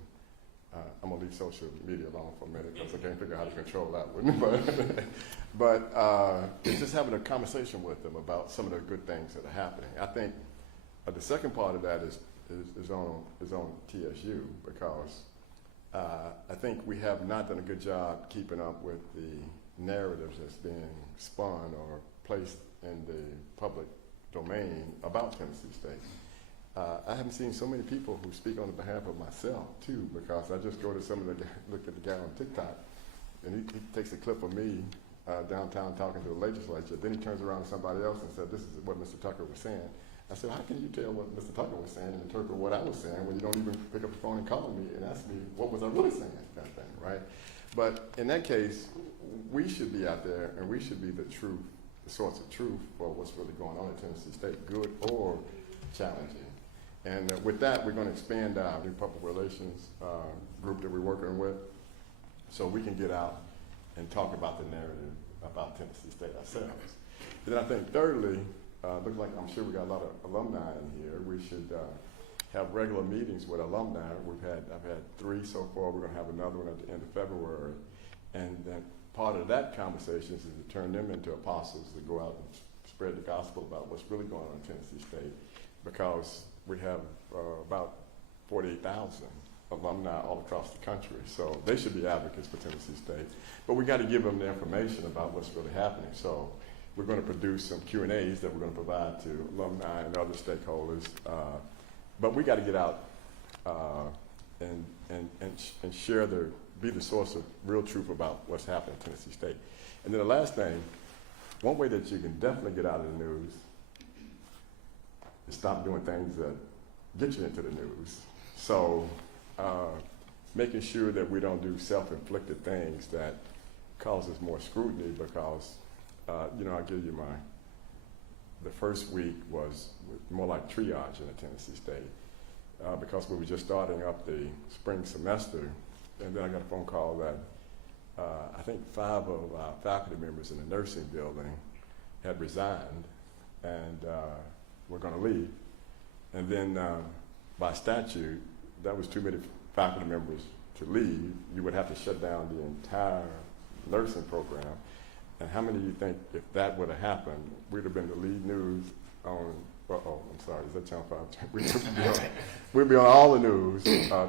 I'm gonna leave social media alone for a minute because I can't figure out how to control that one. But it's just having a conversation with them about some of the good things that are happening. I think the second part of that is on TSU because I think we have not done a good job keeping up with the narratives that's being spun or placed in the public domain about Tennessee State. I haven't seen so many people who speak on behalf of myself too, because I just go to some of the look at the guy on TikTok, and he takes a clip of me downtown talking to the legislature. Then he turns around to somebody else and said, "This is what Mr. Tucker was saying." I said, "How can you tell what Mr. Tucker was saying and interpret what I was saying when you don't even pick up the phone and call me and ask me what was I really saying?" Kind of thing, right? But in that case, we should be out there and we should be the truth, the source of truth for what's really going on in Tennessee State, good or challenging. And with that, we're going to expand our new public relations group that we're working with, so we can get out and talk about the narrative about Tennessee State ourselves. And then I think thirdly, looks like I'm sure we got a lot of alumni in here. We should have regular meetings with alumni. I've had 3 so far. We're going to have another one at the end of February. And then part of that conversation is to turn them into apostles to go out and spread the gospel about what's really going on in Tennessee State, because we have about 48,000 alumni all across the country. So they should be advocates for Tennessee State. But we got to give them the information about what's really happening. So we're going to produce some Q&As that we're going to provide to alumni and other stakeholders. But we got to get out and share be the source of real truth about what's happening in Tennessee State. And then the last thing, one way that you can definitely get out of the news is stop doing things that get you into the news. So making sure that we don't do self-inflicted things that causes more scrutiny, because I'll give you the first week was more like triage in Tennessee State, because we were just starting up the spring semester, and then I got a phone call that I think 5 of our faculty members in the nursing building had resigned and were going to leave. And then by statute, that was too many faculty members to leave. You would have to shut down the entire nursing program. And how many of you think if that would have happened, we'd have been the lead news on, I'm sorry, is that Channel 5? We'd be on all the news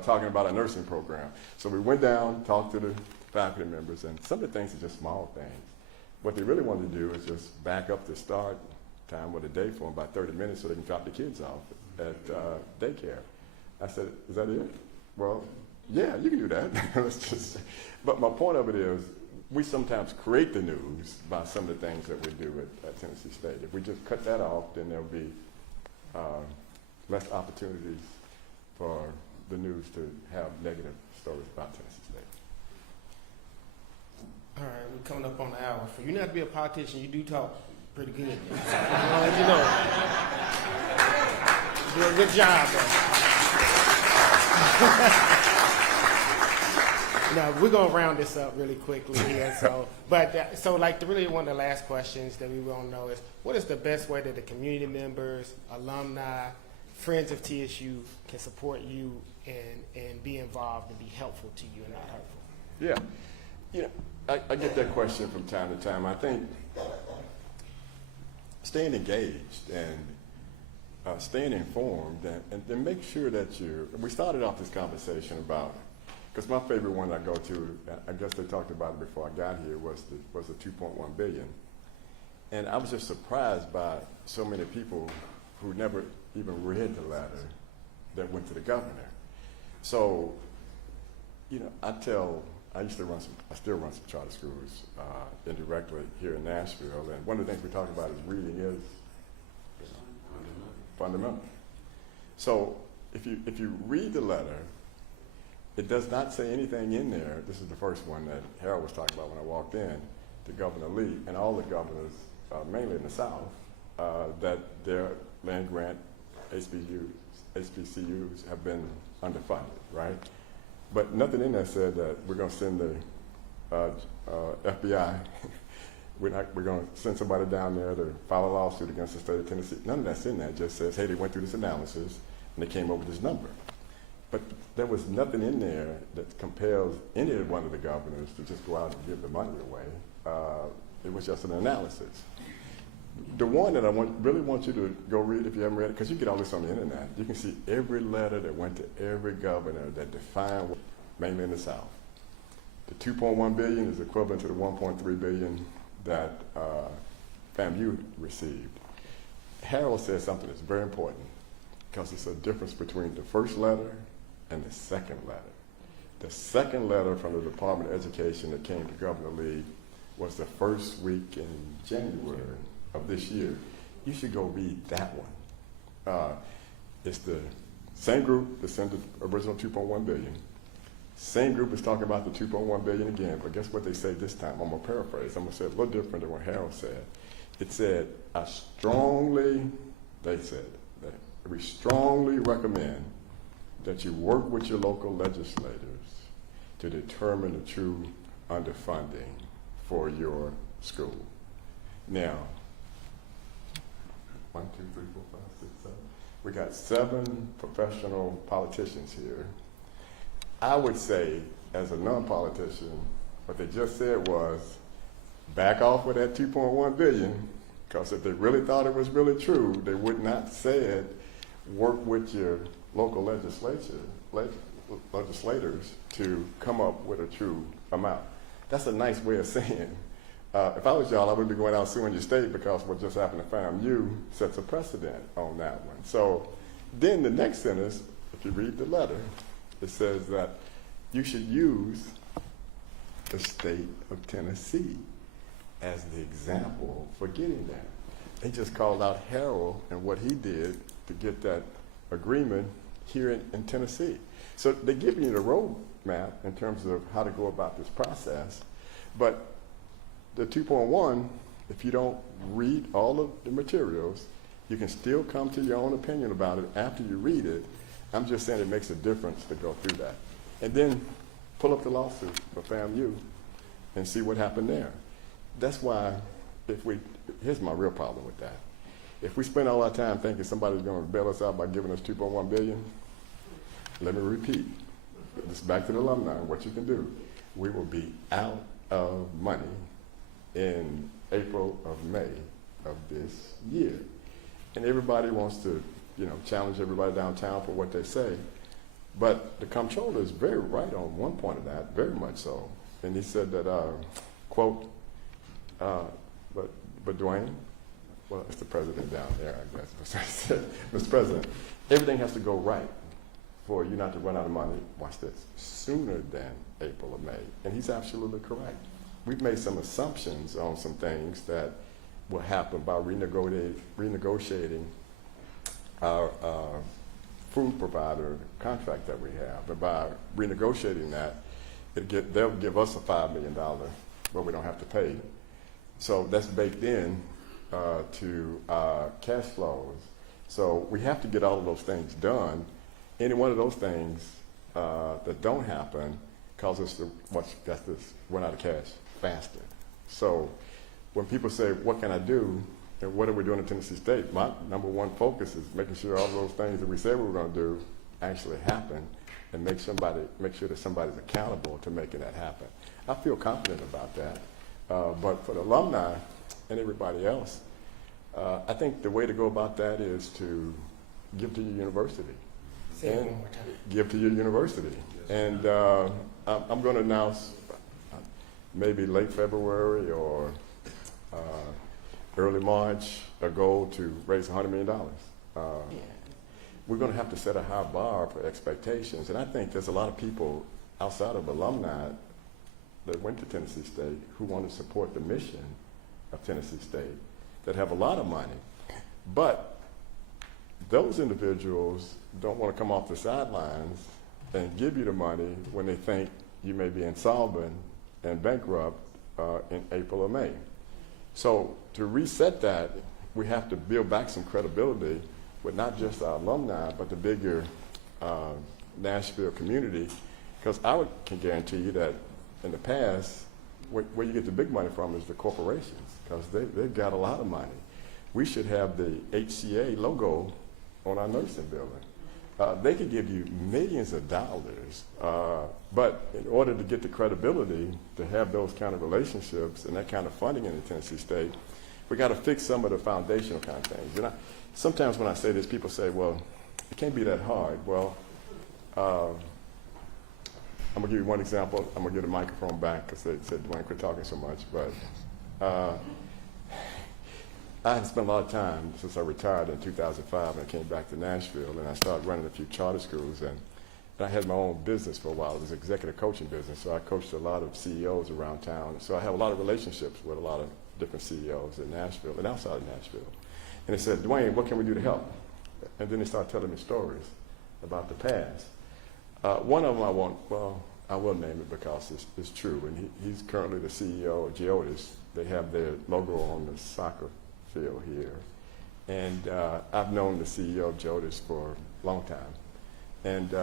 talking about a nursing program. So we went down, talked to the faculty members, and some of the things are just small things. What they really wanted to do is just back up the start time of the day for them by 30 minutes so they can drop the kids off at daycare. I said, "Is that it?" "Well, yeah, you can do that." But my point of it is, we sometimes create the news by some of the things that we do at Tennessee State. If we just cut that off, then there'll be less opportunities for the news to have negative stories about Tennessee State. All right, we're coming up on the hour. For you not to be a politician, you do talk pretty good. I'll let you know. You do a good job, though. Now, we're going to round this up really quickly here. So really one of the last questions that we want to know is, what is the best way that the community members, alumni, friends of TSU can support you and be involved and be helpful to you and not hurtful? Yeah. I get that question from time to time. I think staying engaged and staying informed and then make sure that we started off this conversation about, because my favorite one I go to, I guess they talked about it before I got here, was the 2.1 billion. And I was just surprised by so many people who never even read the letter that went to the governor. So, I still run some charter schools indirectly here in Nashville, and one of the things we talk about is reading is fundamental. So if you read the letter, it does not say anything in there. This is the first one that Harold was talking about when I walked in, to Governor Lee and all the governors, mainly in the South, that their land grant HBCUs have been underfunded, right? But nothing in there said that we're going to send the FBI. we're going to send somebody down there to file a lawsuit against the state of Tennessee. None of that's in there. It just says, hey, they went through this analysis and they came up with this number. But there was nothing in there that compels any one of the governors to just go out and give the money away. It was just an analysis. The one that I really want you to go read, if you haven't read it, because you get all this on the internet, you can see every letter that went to every governor that defined, mainly in the South. The 2.1 billion is equivalent to the 1.3 billion that FAMU received. Harold said something that's very important. because it's a difference between the first letter and the second letter. The second letter from the Department of Education that came to Governor Lee was the first week in January of this year. You should go read that one. It's the same group that sent the original $2.1 billion. Same group is talking about the $2.1 billion again, but guess what they say this time? I'm gonna paraphrase. I'm gonna say it a little different than what Harold said. It said, they said that we strongly recommend that you work with your local legislators to determine the true underfunding for your school. Now, 1, 2, 3, 4, 5, 6, 7. We got 7 professional politicians here. I would say, as a non-politician, what they just said was, back off with that $2.1 billion, because if they really thought it was really true, they would not say it, work with your local legislators to come up with a true amount. That's a nice way of saying, if I was y'all, I would be going out suing your state because what just happened to FAMU sets a precedent on that one. So then the next sentence, if you read the letter, it says that you should use the state of Tennessee as the example for getting that. They just called out Harold and what he did to get that agreement here in Tennessee. So they give you the roadmap in terms of how to go about this process, but the 2.1, if you don't read all of the materials, you can still come to your own opinion about it after you read it. I'm just saying it makes a difference to go through that. And then pull up the lawsuit for FAMU and see what happened there. That's why here's my real problem with that. If we spend all our time thinking somebody's going to bail us out by giving us $2.1 billion, let me repeat, this back to the alumni, what you can do. We will be out of money in April or May of this year. And everybody wants to, challenge everybody downtown for what they say. But the comptroller is very right on one point of that, very much so. And he said that, quote, but Dwayne, well, it's the president down there, I guess. Mr. President, everything has to go right for you not to run out of money, watch this, sooner than April or May. And he's absolutely correct. We've made some assumptions on some things that will happen by renegotiating our food provider contract that we have. And by renegotiating that, they'll give us a $5 million where we don't have to pay. So that's baked in to cash flows. So we have to get all of those things done. Any one of those things that don't happen causes us to run out of cash faster. So when people say, what can I do, and what are we doing in Tennessee State, my number one focus is making sure all those things that we said we were going to do actually happen, and make sure that somebody's accountable to making that happen. I feel confident about that. But for the alumni and everybody else, I think the way to go about that is to give to your university. Say it one more time. Give to your university. And I'm going to announce maybe late February or early March a goal to raise $100 million. We're going to have to set a high bar for expectations. And I think there's a lot of people outside of alumni that went to Tennessee State who want to support the mission of Tennessee State that have a lot of money. But those individuals don't want to come off the sidelines and give you the money when they think you may be insolvent and bankrupt in April or May. So to reset that, we have to build back some credibility with not just our alumni, but the bigger Nashville community, because I can guarantee you that in the past, where you get the big money from is the corporations, because they've got a lot of money. We should have the HCA logo on our nursing building. They could give you millions of dollars, but in order to get the credibility to have those kind of relationships and that kind of funding in the Tennessee State, we got to fix some of the foundational kind of things. And sometimes when I say this, people say, well, it can't be that hard. Well, I'm going to give you one example. I'm going to give the microphone back because they said, Dwayne, quit talking so much. But I had spent a lot of time since I retired in 2005 and I came back to Nashville, and I started running a few charter schools, and I had my own business for a while. It was an executive coaching business, so I coached a lot of CEOs around town. So I have a lot of relationships with a lot of different CEOs in Nashville and outside of Nashville. And they said, Dwayne, what can we do to help? And then they started telling me stories about the past. One of them I will name it because it's true. And he's currently the CEO of Geodis. They have their logo on the soccer field here. And I've known the CEO of Geodis for a long time. And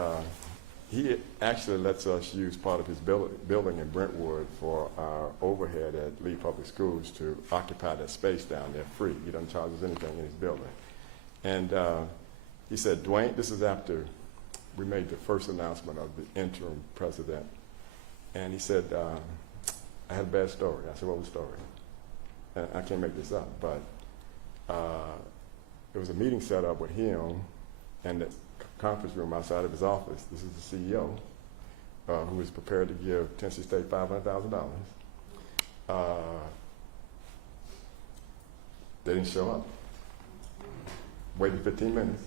he actually lets us use part of his building in Brentwood for our overhead at Lee Public Schools to occupy that space down there free. He doesn't charge us anything in his building. And he said, Dwayne, this is after we made the first announcement of the interim president. And he said, I had a bad story. I said, what was the story? And I can't make this up, but there was a meeting set up with him and the conference room outside of his office. This is the CEO who was prepared to give Tennessee State $500,000. They didn't show up. Waited 15 minutes,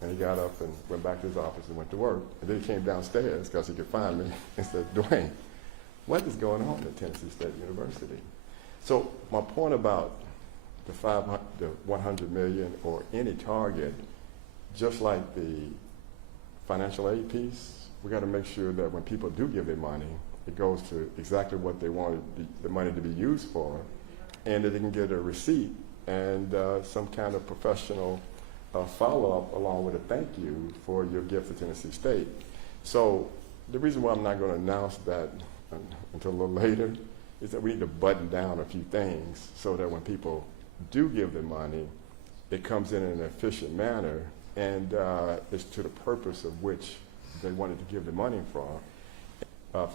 and he got up and went back to his office and went to work. And then he came downstairs because he could find me and said, Dwayne, what is going on at Tennessee State University? So my point about the 100 million or any target, just like the financial aid piece, we got to make sure that when people do give their money, it goes to exactly what they wanted the money to be used for, and that they can get a receipt and some kind of professional follow-up along with a thank you for your gift to Tennessee State. So the reason why I'm not going to announce that until a little later is that we need to button down a few things so that when people do give their money, it comes in an efficient manner and it's to the purpose of which they wanted to give the money for.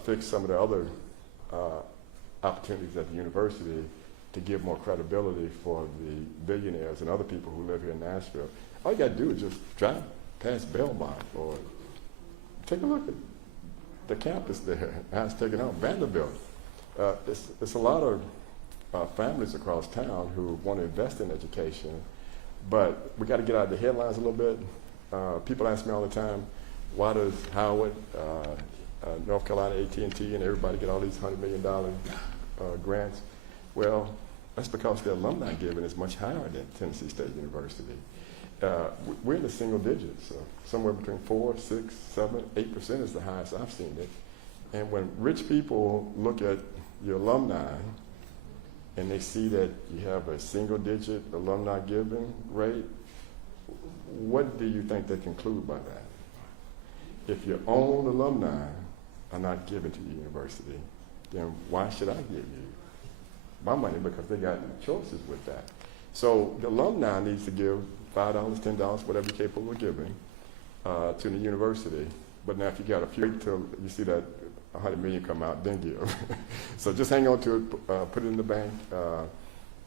Fix some of the other opportunities at the university to give more credibility for the billionaires and other people who live here in Nashville. All you got to do is just drive past Belmont or take a look at the campus there, how it's taken out, Vanderbilt. It's a lot of families across town who want to invest in education, but we got to get out of the headlines a little bit. People ask me all the time, why does Howard, North Carolina AT&T, and everybody get all these $100 million grants? Well, that's because the alumni giving is much higher than Tennessee State University. We're in the single digits, somewhere between 4, 6, 7, 8% is the highest I've seen it. And when rich people look at your alumni and they see that you have a single digit alumni giving rate, what do you think they conclude by that? If your own alumni are not giving to your university, then why should I give you my money? Because they got choices with that. So the alumni needs to give $5, $10, whatever you're capable of giving to the university. But now if you got a few till you see that 100 million come out, then give. So just hang on to it, put it in the bank,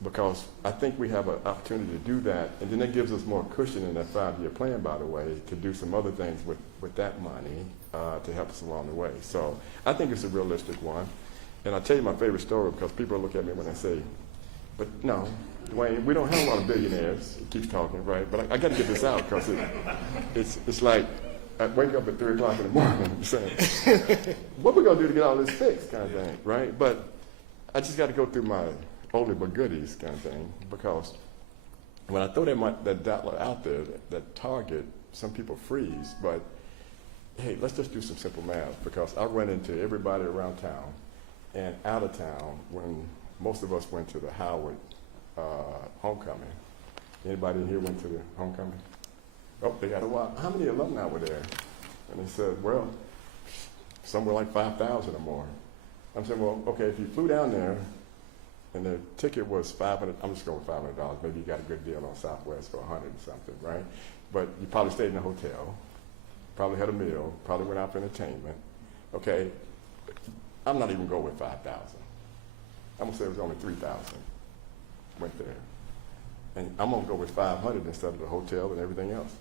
because I think we have an opportunity to do that, and then that gives us more cushion in that 5-year plan, by the way, to do some other things with that money to help us along the way. So I think it's a realistic one. And I'll tell you my favorite story because people look at me when I say, but no, Dwayne, we don't have a lot of billionaires. He keeps talking, right? But I got to get this out because it's like I wake up at 3 o'clock in the morning saying, what we going to do to get all this fixed kind of thing, right? But I just got to go through my only but goodies kind of thing, because when I throw that dollar out there, that target, some people freeze. But hey, let's just do some simple math, because I run into everybody around town and out of town when most of us went to the Howard homecoming. Anybody in here went to the homecoming? Oh, they got a lot. How many alumni were there? And they said, well, somewhere like 5,000 or more. I'm saying, well, okay, if you flew down there and the ticket was $500, I'm just going with $500. Maybe you got a good deal on Southwest for $100 or something, right? But you probably stayed in a hotel, probably had a meal, probably went out for entertainment. Okay, I'm not even going with 5,000. I'm going to say it was only 3,000 went there. And I'm going to go with 500 instead of the hotel and everything else.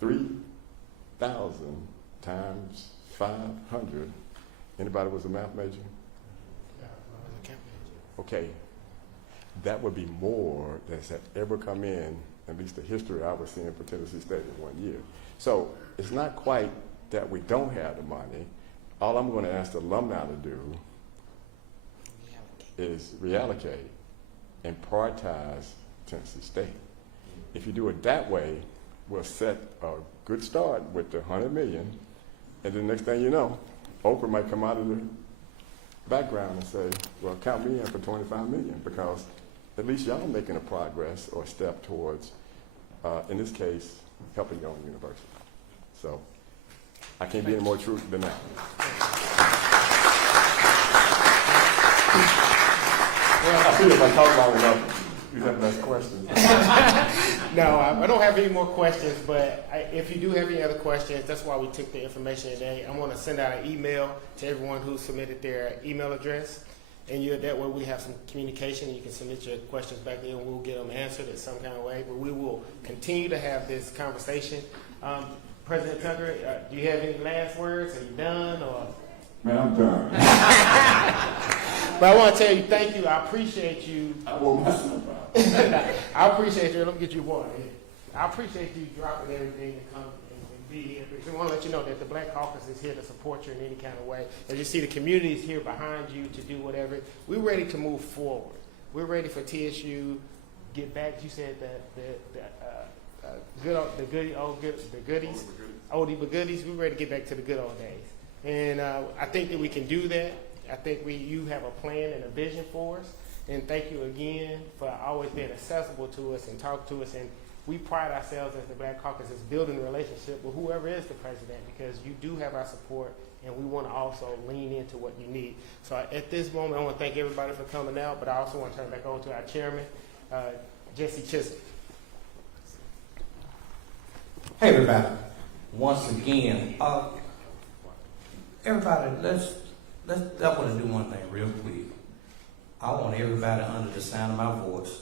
3,000 times 500. Anybody was a math major? Yeah, I was a camp major. Okay. that would be more that's ever come in, at least the history I was seeing for Tennessee State in 1 year. So it's not quite that we don't have the money. All I'm going to ask the alumni to do is reallocate and prioritize Tennessee State. If you do it that way, we'll set a good start with the $100 million, and the next thing you know, Oprah might come out of the background and say, well, count me in for $25 million, because at least y'all making a progress or a step towards, in this case, helping your own university. So I can't be any more true than that. Well, I feel if I talk long enough, you have less questions. No, I don't have any more questions, but if you do have any other questions, that's why we took the information today. I'm going to send out an email to everyone who submitted their email address, and that way we have some communication, and you can submit your questions back there, and we'll get them answered in some kind of way. But we will continue to have this conversation. President Tucker, do you have any last words? Are you done? Or? Man, I'm done. But I want to tell you, thank you. I appreciate you. I won't mess up. I appreciate you. Let me get you one. I appreciate you dropping everything to come and be here. Because we want to let you know that the Black Caucus is here to support you in any kind of way. As you see, the community is here behind you to do whatever. We're ready to move forward. We're ready for TSU. Get back. You said that the goodies, oldie but goodies. We're ready to get back to the good old days. And I think that we can do that. I think you have a plan and a vision for us. And thank you again for always being accessible to us and talk to us. And we pride ourselves as the Black Caucus as building a relationship with whoever is the president, because you do have our support, and we want to also lean into what you need. So at this moment, I want to thank everybody for coming out, but I also want to turn it back over to our chairman, Jesse Chisholm. Hey everybody, once again, everybody, I want to do one thing real quick. I want everybody under the sound of my voice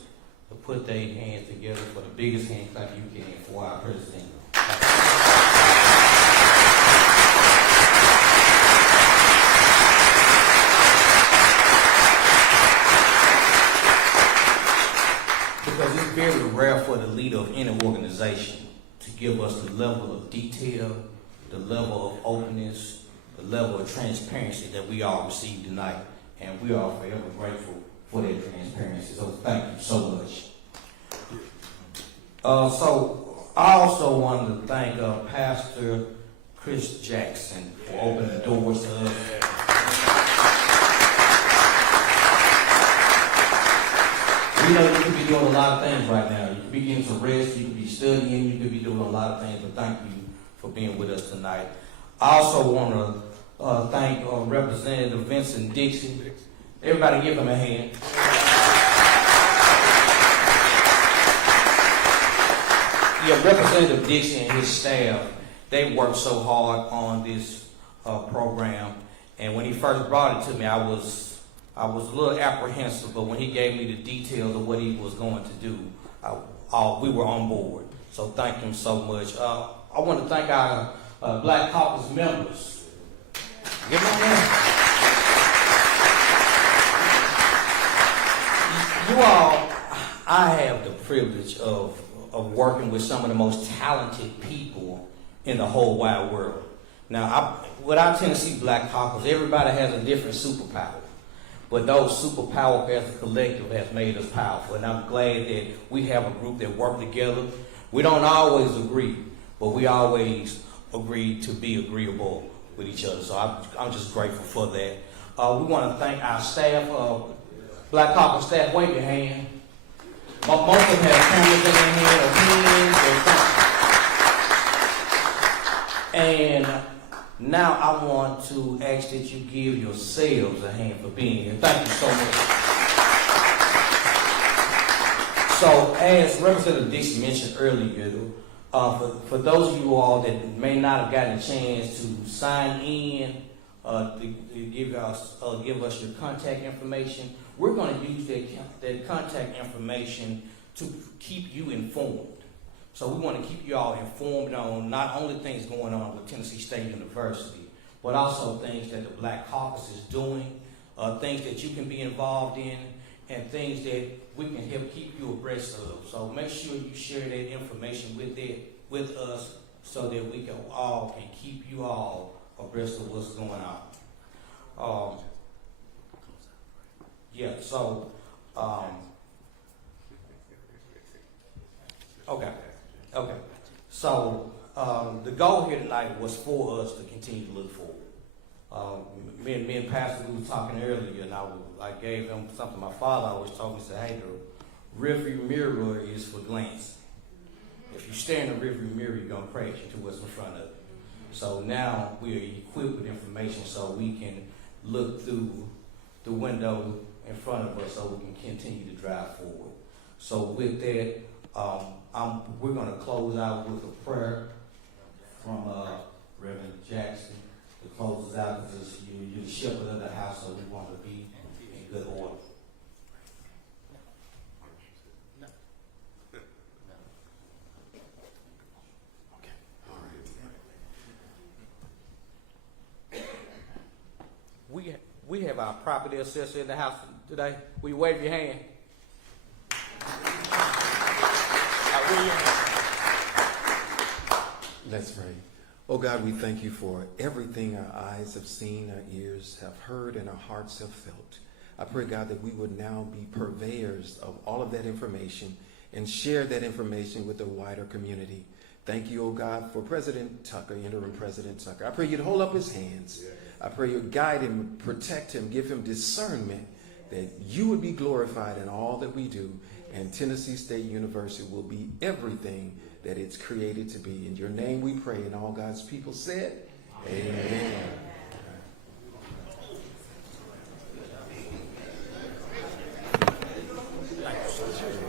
to put their hands together for the biggest hand clap you can for our president. Because it's very rare for the leader of any organization to give us the level of detail, the level of openness, the level of transparency that we all received tonight. And we are forever grateful for that transparency. So thank you so much. So I also wanted to thank Pastor Chris Jackson for opening the doors to us. We know you could be doing a lot of things right now. You could be getting some rest, you could be studying, you could be doing a lot of things, but thank you for being with us tonight. I also want to thank Representative Vincent Dixon. Everybody give him a hand. Yeah, Representative Dixon and his staff, they worked so hard on this program, and when he first brought it to me, I was a little apprehensive, but when he gave me the details of what he was going to do, we were on board. So thank him so much. I want to thank our Black Caucus members. Give them a hand. You all, I have the privilege of working with some of the most talented people in the whole wide world. Now, with our Tennessee Black Caucus, everybody has a different superpower. But those superpowers as a collective has made us powerful. And I'm glad that we have a group that work together. We don't always agree, but we always agree to be agreeable with each other. So I'm just grateful for that. We want to thank our staff, Black Caucus staff. Wave your hand. Most of them have cameras in their hand or pens. And now I want to ask that you give yourselves a hand for being here. Thank you so much. So, as Representative Dixon mentioned earlier, for those of you all that may not have gotten a chance to sign in to give us your contact information, we're going to use that contact information to keep you informed. So we want to keep you all informed on not only things going on with Tennessee State University, but also things that the Black Caucus is doing, things that you can be involved in, and things that we can help keep you abreast of. So make sure you share that information with us so that we can keep you all abreast of what's going on. Okay. So the goal here tonight was for us to continue to look forward. Me and Pastor, we were talking earlier, and I gave him something my father always told me. He said, hey, the rearview mirror is for glance. If you stare in the rearview mirror, you're going to crash into what's in front of you. So now we are equipped with information so we can look through the window in front of us so we can continue to drive forward. So with that, we're going to close out with a prayer from Reverend Jackson to close us out, because you're the shepherd of the house, so we want to be in good order. We have our property assessor in the house today. Will you wave your hand? Let's pray. Oh God, we thank you for everything our eyes have seen, our ears have heard, and our hearts have felt. I pray, God, that we would now be purveyors of all of that information and share that information with the wider community. Thank you, oh God, for President Tucker, Interim President Tucker. I pray you'd hold up his hands. I pray you'd guide him, protect him, give him discernment, that you would be glorified in all that we do, and Tennessee State University will be everything that it's created to be. In your name we pray, and all God's people said, amen.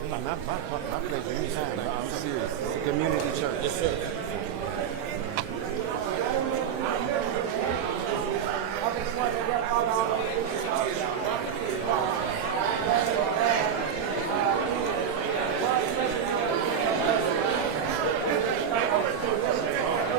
My pleasure anytime. I'm serious. It's a community church. Yes, sir.